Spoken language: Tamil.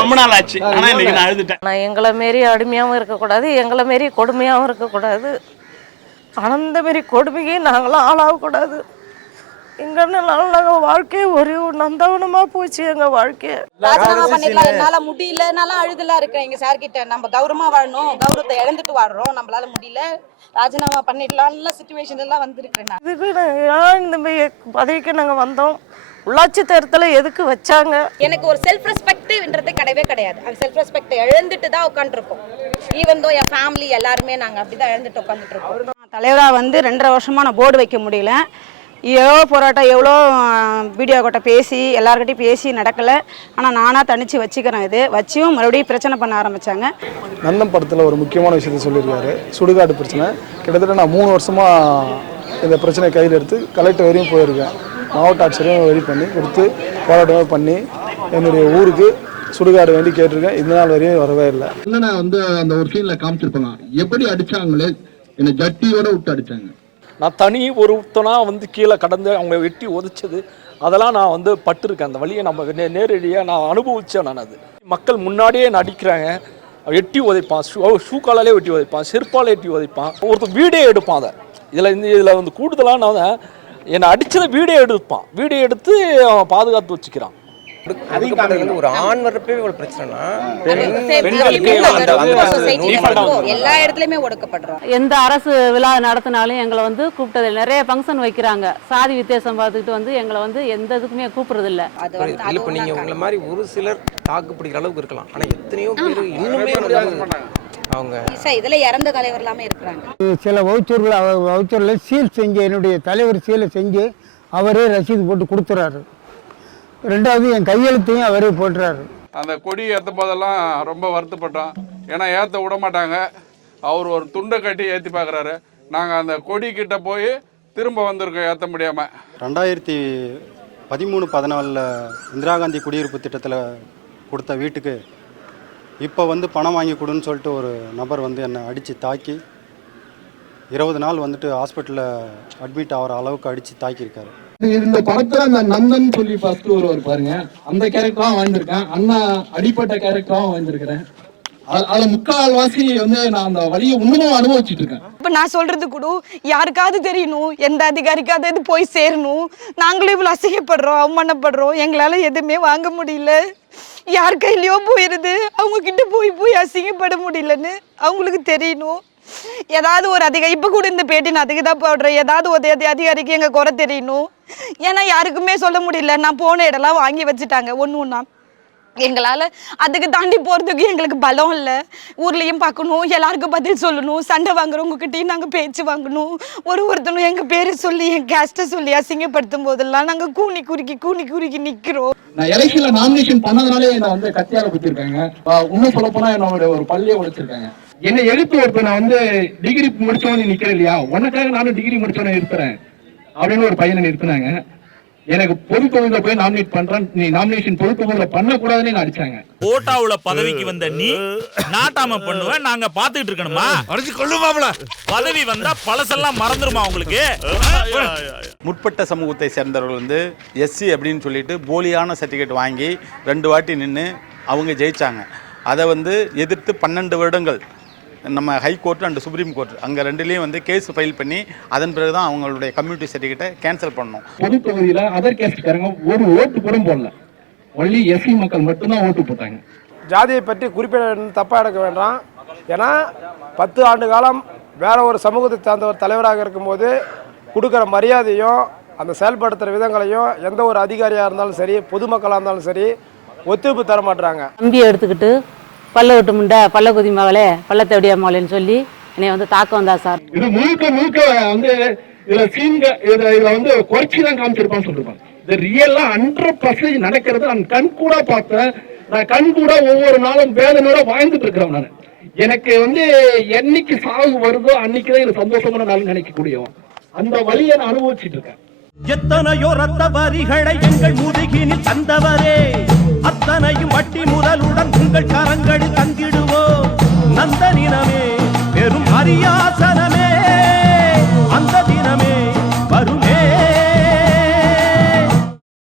ரொம்ப நாள் ஆச்சு. ஆனா இன்னைக்கு நான் அழுதுட்டேன். நான் எங்களை மாரி அடிமையாகவும் இருக்கக்கூடாது, எங்களை மாரி கொடுமையாகவும் இருக்கக்கூடாது. அந்த மாரி கொடுமையே நாங்களாம் ஆளாகக்கூடாது. நாங்கள் வாழ்க்கையே ஒரு நந்தவனமா போச்சு எங்க வாழ்க்கைய. ராஜினாமா பண்ணிடலாம், என்னால முடியல, என்னால அழுதலாம் இருக்கேன் எங்க சார் கிட்ட. நம்ம கௌரவமா வாழணும், கௌரவத்தை இழந்துட்டு வாடுறோம், நம்மளால முடியல, ராஜினாமா பண்ணிடலாம் சிச்சுவேஷன் எல்லாம் வந்திருக்கேன். இதுக்கு நாங்கள் இந்த பதவிக்கு நாங்கள் வந்தோம். உள்ளாட்சி தேர்தலை எதுக்கு வச்சாங்க? எனக்கு ஒரு செல்ஃப் ரெஸ்பெக்ட்ன்றது கிடையவே கிடையாது. அந்த செல்ஃப் ரெஸ்பெக்ட் இழந்துட்டு தான் உட்காந்துருக்கோம். ஈவன் தோ என் ஃபேமிலி எல்லாருமே நாங்கள் அப்படிதான் இழந்துட்டு உட்காந்துட்டு இருக்கோம். தலைவராக வந்து 2.5 வருஷமா நான் போர்டு வைக்க முடியல. எவ்வளோ போராட்டம், எவ்வளோ வீடியோ கிட்ட பேசி எல்லாருக்கிட்டையும் பேசி நடக்கலை. ஆனால் நானாக தனித்து வச்சுக்கிறேன். இது வச்சியும் மறுபடியும் பிரச்சனை பண்ண ஆரம்பித்தாங்க. நந்தம் படத்தில் ஒரு முக்கியமான விஷயத்த சொல்லியிருக்காரு. சுடுகாடு பிரச்சனை. கிட்டத்தட்ட நான் 3 வருஷமாக இந்த பிரச்சனை கையில் எடுத்து கலெக்டர் வரையும் போயிருக்கேன். மாவட்ட ஆட்சியரையும் ரெடி பண்ணி கொடுத்து போராட்டமே பண்ணி என்னுடைய ஊருக்கு சுடுகாடு வேண்டி கேட்டிருக்கேன். இந்த நாள் வரையும் வரவே இல்லை. என்னன்னா வந்து அந்த ஒரு சீனில் காமிச்சிருப்பாங்க எப்படி அடித்தாங்களே, என்னை ஜட்டியோட விட்டு அடித்தாங்க. நான் தனி ஒருத்தனா வந்து கீழே கடந்து அவங்க வெட்டி உதைச்சது அதெல்லாம் நான் வந்து பட்டிருக்கேன். அந்த வழியை நம்ம நேரடியாக நான் அனுபவித்தேன். நான் அது மக்கள் முன்னாடியே நடிக்கிறாங்க. வெட்டி உதைப்பான், ஷூ காலாலே வெட்டி உதைப்பான், செருப்பால் வெட்டி உதைப்பான், ஒருத்தர் வீடியோ எடுப்பான். அதை இதில் வந்து கூடுதலாக நான் என்னை அடித்ததை வீடியோ எடுப்பான். வீடியோ எடுத்து அவன் பாதுகாத்து வச்சுக்கிறான். ஒரு ஆண் வரப்பே ஒரு பிரச்சனைனா எல்லா இடத்துலயுமே ஒடுக்கப்படுறோம். எந்த அரசு விழா நடத்தினாலும் எங்களை வந்து கூப்பிட்டது நிறைய ஃபங்க்ஷன் வைக்கிறாங்க. சாதி வித்தியாசம் பார்த்துக்கிட்டு வந்து எங்களை வந்து எந்த இதுக்குமே கூப்பிடுறது இல்லை. இப்போ நீங்க உங்களை மாதிரி ஒரு சிலர் தாக்கு பிடிக்கிற அளவுக்கு இருக்கலாம். ஆனா எத்தனையோ பேர் இன்னுமே அவங்க இதுல இறந்த தலைவர் எல்லாமே இருக்கிறாங்க. சில வவுச்சர்ல சீல் செஞ்சு என்னுடைய தலைவர் சீலை செஞ்சு அவரே ரசீது போட்டு கொடுத்துறாரு. 2வது என் கையெழுத்தையும் அவரே போட்டுறாரு. அந்த கொடி ஏற்ற போதெல்லாம் ரொம்ப வருத்தப்பட்டோம். ஏன்னா ஏற்ற விட மாட்டாங்க. அவர் ஒரு துண்டை கட்டி ஏற்றி பார்க்குறாரு. நாங்கள் அந்த கொடி கிட்ட போய் திரும்ப வந்திருக்கோம் ஏற்ற முடியாமல். 2013-14 இந்திரா காந்தி குடியிருப்பு திட்டத்தில் கொடுத்த வீட்டுக்கு இப்போ வந்து பணம் வாங்கி கொடுன்னு சொல்லிட்டு ஒரு நபர் வந்து என்னை அடித்து தாக்கி 20 நாள் வந்துட்டு ஹாஸ்பிட்டலில் அட்மிட் ஆகிற அளவுக்கு அடித்து தாக்கியிருக்காரு. இந்த படத்துல அந்த நந்தன் சொல்லி ஃபர்ஸ்ட் ஒருவர் பாருங்க, அந்த கேரக்டராகவும் வாழ்ந்திருக்கேன். அண்ணா அடிப்பட்ட கேரக்டராகவும் வாழ்ந்திருக்கிறேன். அது முக்கால்வாசி வந்து நான் அந்த வழியை இன்னமும் அனுபவிச்சுட்டு இருக்கேன். இப்ப நான் சொல்றது கூட யாருக்காவது தெரியணும், எந்த அதிகாரிக்காவது இது போய் சேரணும். நாங்களும் இவ்வளவு அசிங்கப்படுறோம், அவமானப்படுறோம், எங்களால எதுவுமே வாங்க முடியல. யார் கையிலயோ போயிருது, அவங்க கிட்ட போய் அசிங்கப்பட முடியலன்னு அவங்களுக்கு தெரியணும். ஏதாவது ஒரு இப்ப கூட இந்த பேட்டி நான் அதுக்கு தான் போடுறேன். ஏதாவது ஒரு அதிகாரிக்கு எங்க குறை தெரியணும். ஏன்னா யாருக்குமே சொல்ல முடியல. நான் போன இடம்லாம் வாங்கி வச்சுட்டாங்க ஒண்ணு. எங்களால் அதுக்கு தாண்டி போகிறதுக்கு எங்களுக்கு பலம் இல்லை. ஊர்லேயும் பார்க்கணும், எல்லாருக்கும் பதில் சொல்லணும், சண்டை வாங்குறவங்ககிட்டையும் நாங்கள் பேச்சு வாங்கணும். ஒருத்தனும் எங்கள் பேரை சொல்லி என் கேஸ்ட்டை சொல்லி அசிங்கப்படுத்தும் போதெல்லாம் நாங்கள் கூனி குறுக்கி நிற்கிறோம். நான் எலெக்ஷன்ல நாமினேஷன் பண்ணதுனாலே என்னை வந்து கத்தியால குத்திருக்காங்க. இன்னும் சொல்ல போனா என்னோட ஒரு பள்ளியை உடைச்சிருக்காங்க. என்னை எழுத்து ஒருத்தர் நான் வந்து டிகிரி முடிச்சவனே நிற்கிறேன் இல்லையா, உனக்காக நானும் டிகிரி முடிச்சவனே நிறுத்துறேன் அப்படின்னு ஒரு பையனை நிறுத்தினாங்க. எனக்கு பொது தொகுதியில போய் நாமினேட் பண்றேன், நீ நாமினேஷன் பொது தொகுதியில பண்ணக்கூடாதுன்னு நான் அடிச்சாங்க. கோட்டாவுல பதவிக்கு வந்த நீ நாட்டாம பண்ணுவேன் நாங்க பாத்துக்கிட்டு இருக்கணுமா? அடிச்சு கொள்ளுமாப்ல. பதவி வந்தா பழசெல்லாம் மறந்துருமா உங்களுக்கு? முற்பட்ட சமூகத்தை சேர்ந்தவர்கள் வந்து எஸ்சி அப்படின்னு சொல்லிட்டு போலியான சர்டிஃபிகேட் வாங்கி 2 வாட்டி நின்று அவங்க ஜெயிச்சாங்க. அதை வந்து எதிர்த்து 12 வருடங்கள் நம்ம ஹைகோர்ட் அண்ட் சுப்ரீம் கோர்ட் அங்கே 2லேயும் வந்து கேஸ் ஃபைல் பண்ணி அதன் பிறகு தான் அவங்களுடைய கம்யூனிட்டி சர்டிஃபிகேட்டை கேன்சல் பண்ணணும். பொது தொகுதியில் அதர் கேஸ்ட்காரங்க ஒரு ஓட்டு கூட போடல, ஒன்லி எஸ்சி மக்கள் மட்டும்தான் ஓட்டு போட்டாங்க. ஜாதியை பற்றி குறிப்பிட தப்பாக எடுக்க வேண்டாம். ஏன்னா 10 ஆண்டு காலம் வேற ஒரு சமூகத்தை சார்ந்த ஒரு தலைவராக இருக்கும்போது கொடுக்குற மரியாதையும் அந்த செயல்படுத்துகிற விதங்களையும் எந்த ஒரு அதிகாரியாக இருந்தாலும் சரி, பொதுமக்களாக இருந்தாலும் சரி ஒத்துழைப்பு தர மாட்டாங்க. தம்பியை எடுத்துக்கிட்டு பல்ல விட்டு முண்டை, பல்ல குதி மகளே, பள்ளத்தை விடியா மகளேன்னு சொல்லி என்னை வந்து தாக்க வந்தா சார். இது முழுக்க வந்து இதுல வந்து குறைச்சி தான் காமிச்சிருப்பான்னு சொல்லிருப்பாங்க. இது ரியலா 100% நடக்கிறது நான் கண் கூட பார்த்தேன். நான் கண் கூட ஒவ்வொரு நாளும் வேதனோட வாழ்ந்துட்டு இருக்கிறேன். நான் எனக்கு வந்து என்னைக்கு சாவு வருதோ அன்னைக்குதான் எனக்கு சந்தோஷமான நாள் நினைக்கக்கூடியவன். அந்த வழியை நான் அனுபவிச்சுட்டு இருக்கேன். எத்தனையோ ரத்த வரிகளை எங்கள் முதுகினில் தந்தவரே, அத்தனையும் வட்டி முதலுடன் உங்கள் கரங்களில் தந்திடும்